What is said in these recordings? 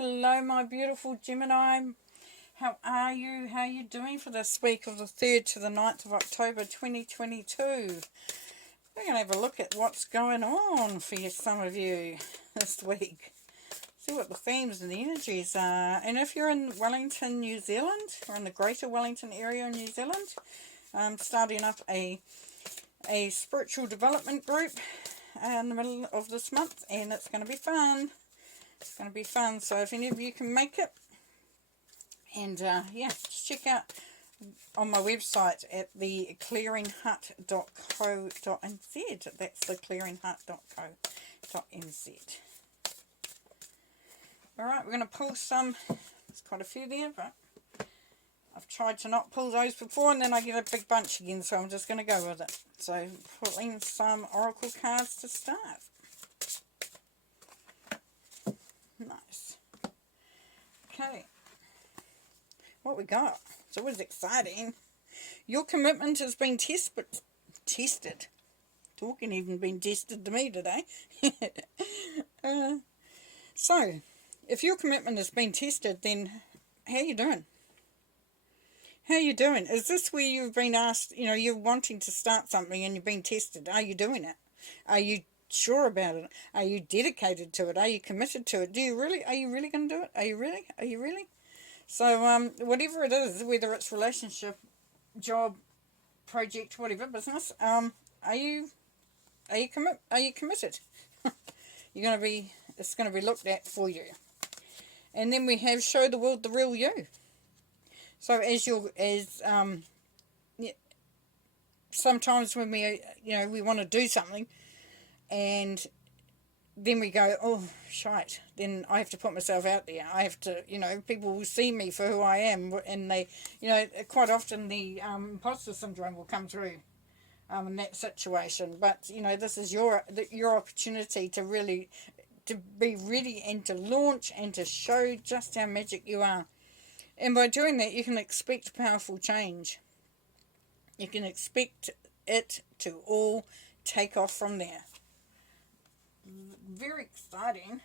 Hello, my beautiful Gemini. How are you? How are you doing for this week of the 3rd to the 9th of October 2022? We're going to have a look at what's going on for you, some of you this week. See what the themes and the energies are. And if you're in Wellington, New Zealand, or in the Greater Wellington area in New Zealand, I'm starting up a spiritual development group in the middle of this month, and it's going to be fun. It's going to be fun, so if any of you can make it, and yeah, just check out on my website at the clearinghut.co.nz. That's the clearinghut.co.nz. Alright, we're going to pull some. There's quite a few there, but I've tried to not pull those before, and then I get a big bunch again, so I'm just going to go with it. So, pulling some oracle cards to start. Nice. Okay. What we got? It's always exciting. Your commitment has been tested. Talking even been tested to me today. So, if your commitment has been tested, then how are you doing? How are you doing? Is this where you've been asked, you know, you're wanting to start something and you've been tested? Are you doing it? Are you sure about it? Are you dedicated to it? Are you committed to it? Are you really going to do it? Are you really? So whatever it is, whether it's relationship, job, project, whatever, business, are you committed? It's going to be looked at for you. And then we have show the world the real you. So sometimes when we want to do something, and then we go, oh, shite, then I have to put myself out there. I have to, people will see me for who I am, and they, quite often the imposter syndrome will come through in that situation. But, this is your opportunity to really, to be ready and to launch and to show just how magic you are. And by doing that, you can expect powerful change. You can expect it to all take off from there. Very exciting.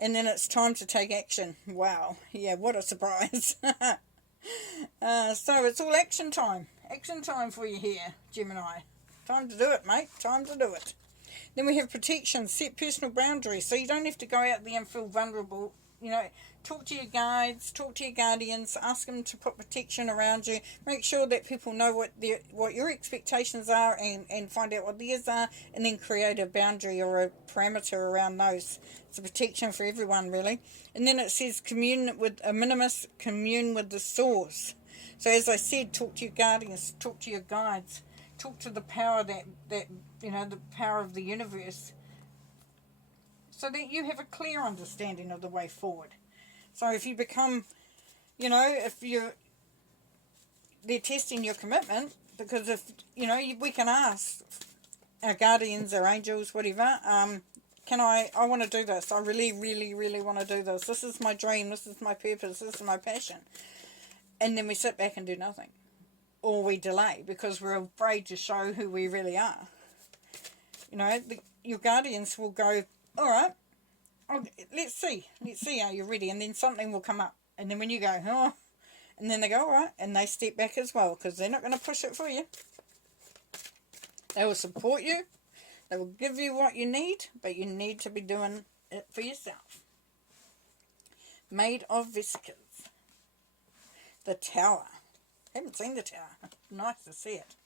And then it's time to take action. Wow. Yeah, what a surprise. So it's all action time. Action time for you here, Gemini. Time to do it, mate. Time to do it. Then we have protection. Set personal boundaries. So you don't have to go out there and feel vulnerable. Talk to your guides, talk to your guardians, ask them to put protection around you. Make sure that people know what your expectations are, and find out what theirs are, and then create a boundary or a parameter around those. It's a protection for everyone, really. And then it says commune with the source. So as I said, talk to your guardians, talk to your guides, talk to the power the power of the universe, so that you have a clear understanding of the way forward. So if you become, they're testing your commitment, because if, we can ask our guardians, our angels, whatever, I want to do this. I really, really, really want to do this. This is my dream. This is my purpose. This is my passion. And then we sit back and do nothing. Or we delay because we're afraid to show who we really are. Your guardians will go, all right, let's see, are you ready? And then something will come up. And then when you go, oh, and then they go, all right, and they step back as well, because they're not going to push it for you. They will support you. They will give you what you need, but you need to be doing it for yourself. Made of viscose. The Tower. Haven't seen the Tower. Nice to see it.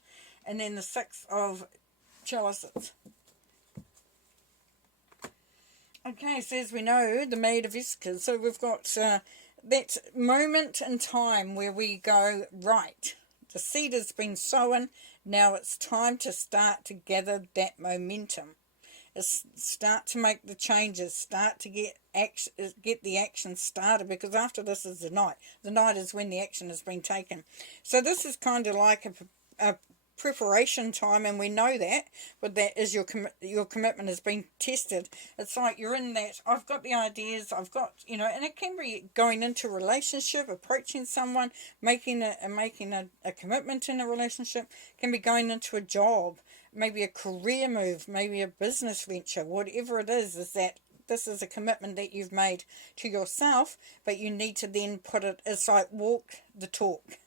And then the 6 of chalices. Okay, so as we know, the Maid of Viscose. So we've got that moment in time where we go, right, the seed has been sown, now it's time to start to gather that momentum. Start to make the changes, start to get the action started, because after this is the night. The night is when the action has been taken. So this is kind of like a preparation time, and we know that, but that is your commitment has been tested. It's like you're in that, I've got the ideas, I've got, and it can be going into a relationship, approaching someone, making a commitment in a relationship, can be going into a job, maybe a career move, maybe a business venture, whatever it is that This is a commitment that you've made to yourself, but you need to then put it, it's like walk the talk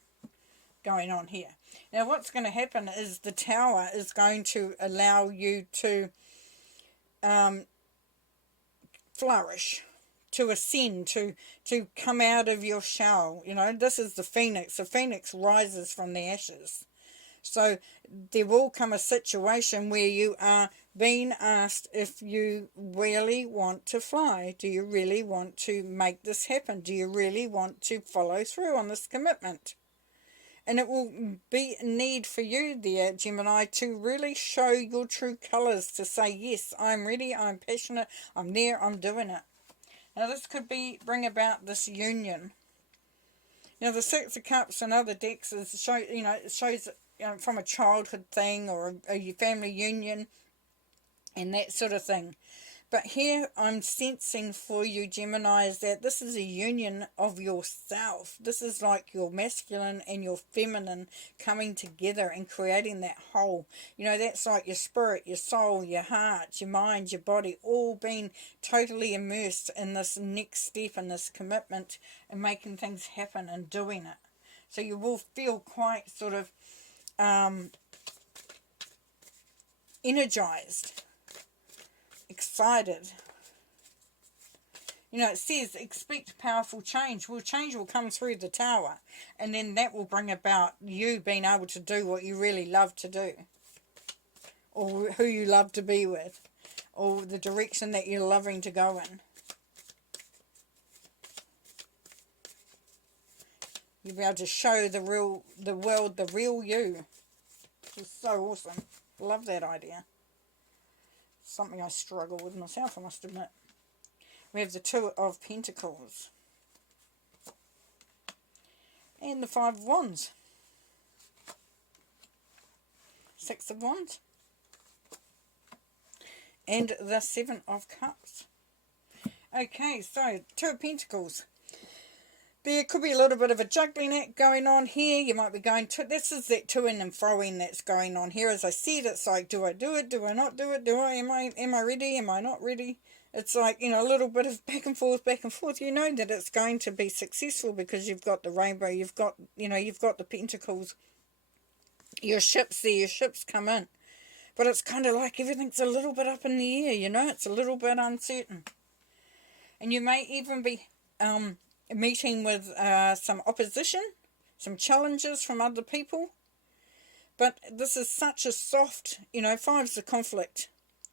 going on here. Now what's going to happen is the Tower is going to allow you to flourish, to ascend, to come out of your shell. You know, this is the phoenix. The phoenix rises from the ashes. So there will come a situation where you are being asked if you really want to fly. Do you really want to make this happen? Do you really want to follow through on this commitment? And it will be a need for you there, Gemini, to really show your true colours, to say, yes, I'm ready, I'm passionate, I'm there, I'm doing it. Now this could bring about this union. Now the Six of Cups and other decks it shows from a childhood thing or a family union and that sort of thing. But here I'm sensing for you, Gemini, is that this is a union of yourself. This is like your masculine and your feminine coming together and creating that whole. You know, that's like your spirit, your soul, your heart, your mind, your body, all being totally immersed in this next step and this commitment and making things happen and doing it. So you will feel quite sort of energized, excited. You know, it says expect powerful change. Well, change will come through the Tower, and then that will bring about you being able to do what you really love to do, or who you love to be with, or the direction that you're loving to go in. You'll be able to show the world the real you. Which is so awesome. Love that idea. Something I struggle with myself, I must admit. We have the Two of Pentacles. And the Five of Wands. Six of Wands. And the Seven of Cups. Okay, so Two of Pentacles. There could be a little bit of a juggling act going on here. You might be going to, this is that to-ing and fro-ing that's going on here. As I said, it's like, do I do it? Do I not do it? Am I ready? Am I not ready? It's like, you know, a little bit of back and forth, back and forth. You know that it's going to be successful because you've got the rainbow, you've got, you know, you've got the pentacles. Your ships there, your ships come in. But it's kind of like everything's a little bit up in the air, you know. It's a little bit uncertain. And you may even be meeting with some opposition, some challenges from other people. But this is such a soft, you know, five's the conflict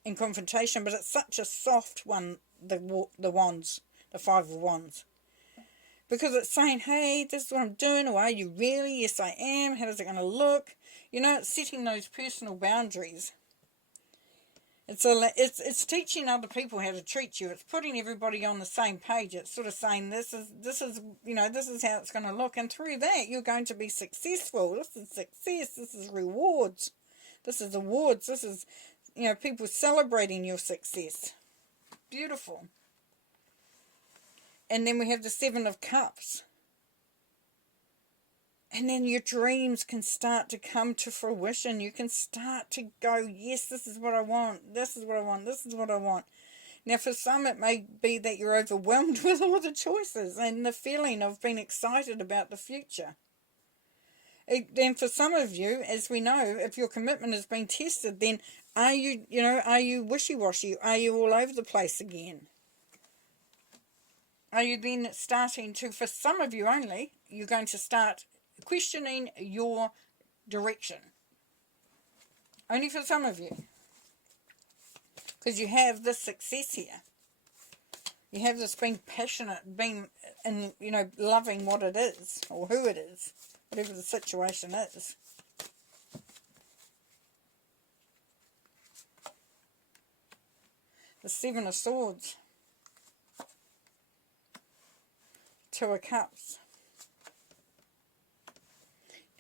and confrontation, but it's such a soft one, the wands, the Five of Wands. Because it's saying, hey, this is what I'm doing, or are you really? Yes, I am. How is it going to look? You know, it's setting those personal boundaries. It's teaching other people how to treat you. It's putting everybody on the same page. It's sort of saying this is you know, this is how it's going to look, and through that you're going to be successful. This is success. This is rewards. This is awards. This is, you know, people celebrating your success. Beautiful. And then we have the Seven of Cups. And then your dreams can start to come to fruition. You can start to go, yes, this is what I want. This is what I want. This is what I want. Now, for some, it may be that you're overwhelmed with all the choices and the feeling of being excited about the future. Then for some of you, as we know, if your commitment has been tested, then are you wishy-washy? Are you all over the place again? Are you then starting to, for some of you only, you're going to start questioning your direction. Only for some of you. Because you have this success here. You have this being passionate, being, and you know, loving what it is, or who it is, whatever the situation is. The Seven of Swords. Two of Cups.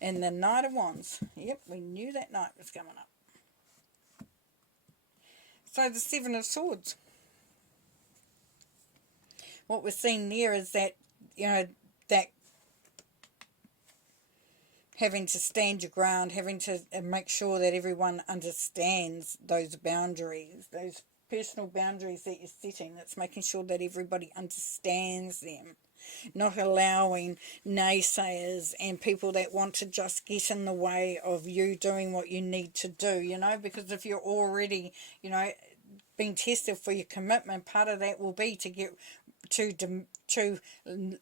And the Knight of Wands. Yep, we knew that night was coming up. So the Seven of Swords. What we're seeing there is that, you know, that having to stand your ground, having to make sure that everyone understands those boundaries, those personal boundaries that you're setting. It's making sure that everybody understands them, not allowing naysayers and people that want to just get in the way of you doing what you need to do, you know, because if you're already, you know, being tested for your commitment, part of that will be to get to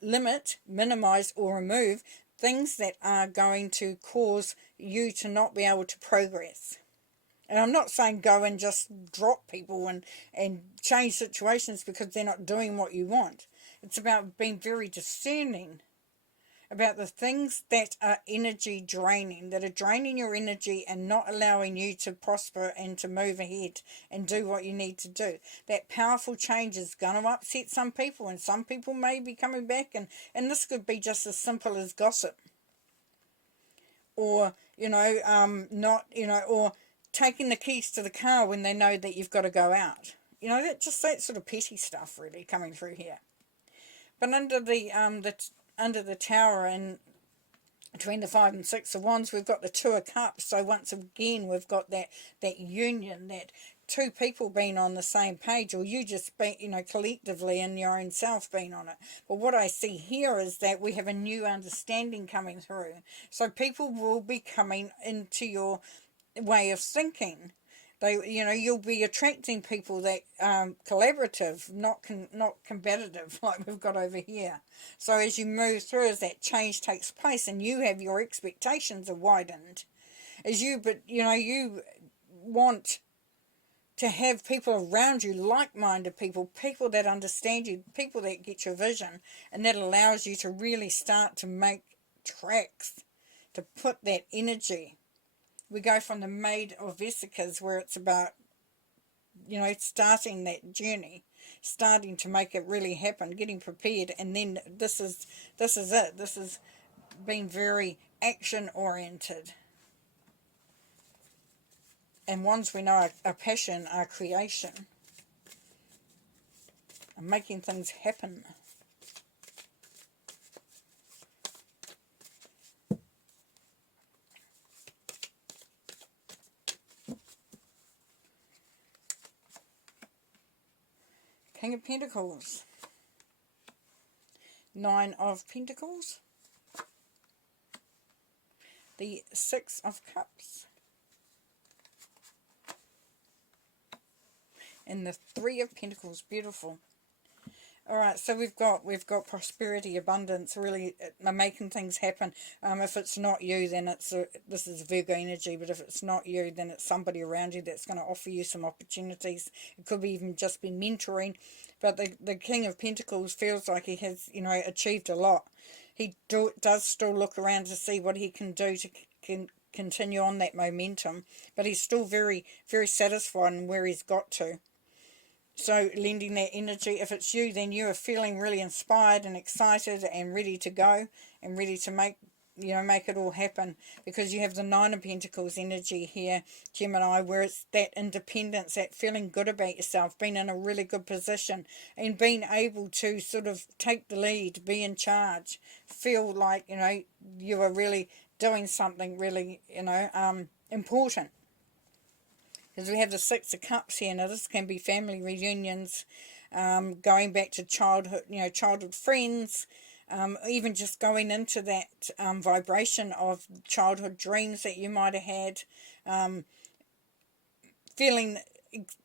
limit, minimize, or remove things that are going to cause you to not be able to progress. And I'm not saying go and just drop people and change situations because they're not doing what you want. It's about being very discerning about the things that are energy draining, that are draining your energy and not allowing you to prosper and to move ahead and do what you need to do. That powerful change is going to upset some people, and some people may be coming back, and this could be just as simple as gossip. Or, you know, not, you know, or taking the keys to the car when they know that you've got to go out. You know, that sort of petty stuff really coming through here. But under the Tower and between the 5 and 6 of Wands, we've got the 2 of Cups. So once again, we've got that union, that two people being on the same page, or you just being, you know, collectively in your own self being on it. But what I see here is that we have a new understanding coming through. So people will be coming into your way of thinking. They, you know, you'll be attracting people that collaborative, not competitive, like we've got over here. So as you move through, as that change takes place, and you have your expectations are widened, but you know, you want to have people around you, like-minded people, people that understand you, people that get your vision, and that allows you to really start to make tracks, to put that energy. We go from the Maid of Vesicas, where it's about, you know, starting that journey, starting to make it really happen, getting prepared, and then this is it. This is being very action-oriented. And Wands, we know, are passion, are creation, and making things happen. King of Pentacles, 9 of Pentacles, the 6 of Cups, and the 3 of Pentacles. Beautiful. All right, so we've got prosperity, abundance, really making things happen. If it's not you, then this is Virgo energy. But if it's not you, then it's somebody around you that's going to offer you some opportunities. It could be even just be mentoring. But the King of Pentacles feels like he has, you know, achieved a lot. He does still look around to see what he can do to continue on that momentum. But he's still very, very satisfied in where he's got to. So lending that energy, if it's you, then you are feeling really inspired and excited and ready to go and ready to make it all happen, because you have the 9 of Pentacles energy here, Gemini, where it's that independence, that feeling good about yourself, being in a really good position and being able to sort of take the lead, be in charge, feel like, you know, you are really doing something really, you know, important. Because we have the 6 of Cups here. Now this can be family reunions, going back to childhood friends, even just going into that vibration of childhood dreams that you might have had, feeling,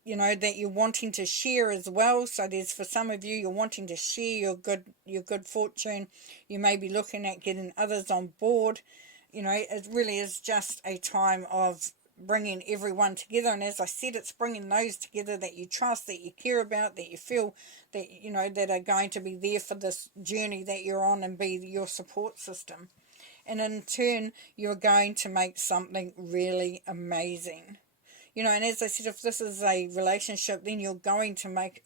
you know, that you're wanting to share as well. So there's, for some of you, you're wanting to share your good fortune. You may be looking at getting others on board. You know, it really is just a time of bringing everyone together. And as I said, it's bringing those together that you trust, that you care about, that you feel that, you know, that are going to be there for this journey that you're on and be your support system. And in turn, you're going to make something really amazing. You know, and as I said, if this is a relationship, then you're going to make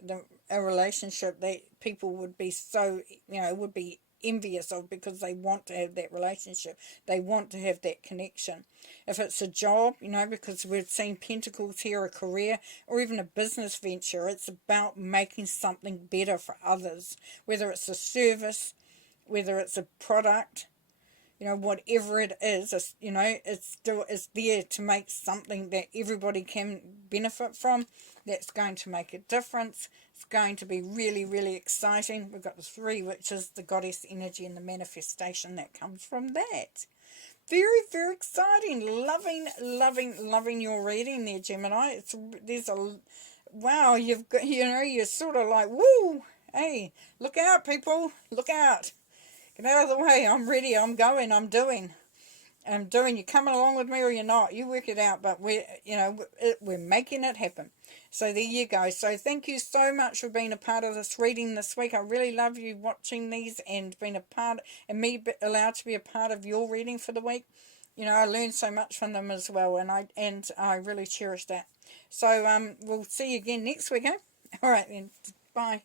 a relationship that people would be so, you know, would be envious of, because they want to have that relationship. They want to have that connection. If it's a job, you know, because we've seen Pentacles here, a career or even a business venture, it's about making something better for others, whether it's a service, whether it's a product, you know, whatever it is, it's, you know, it's there to make something that everybody can benefit from. That's going to make a difference. It's going to be really, really exciting. We've got the 3, which is the goddess energy and the manifestation that comes from that. Very, very exciting. Loving your reading there, Gemini. There's a, wow, you've got, you know, you're sort of like, woo, hey, look out, people, look out. Get out of the way. I'm ready. I'm going. I'm doing. You're coming along with me or you're not. You work it out. But we're making it happen. So there you go. So thank you so much for being a part of this reading this week. I really love you watching these and being a part, and me allowed to be a part of your reading for the week. You know, I learned so much from them as well, and I really cherish that. So we'll see you again next week, eh? All right then. Bye.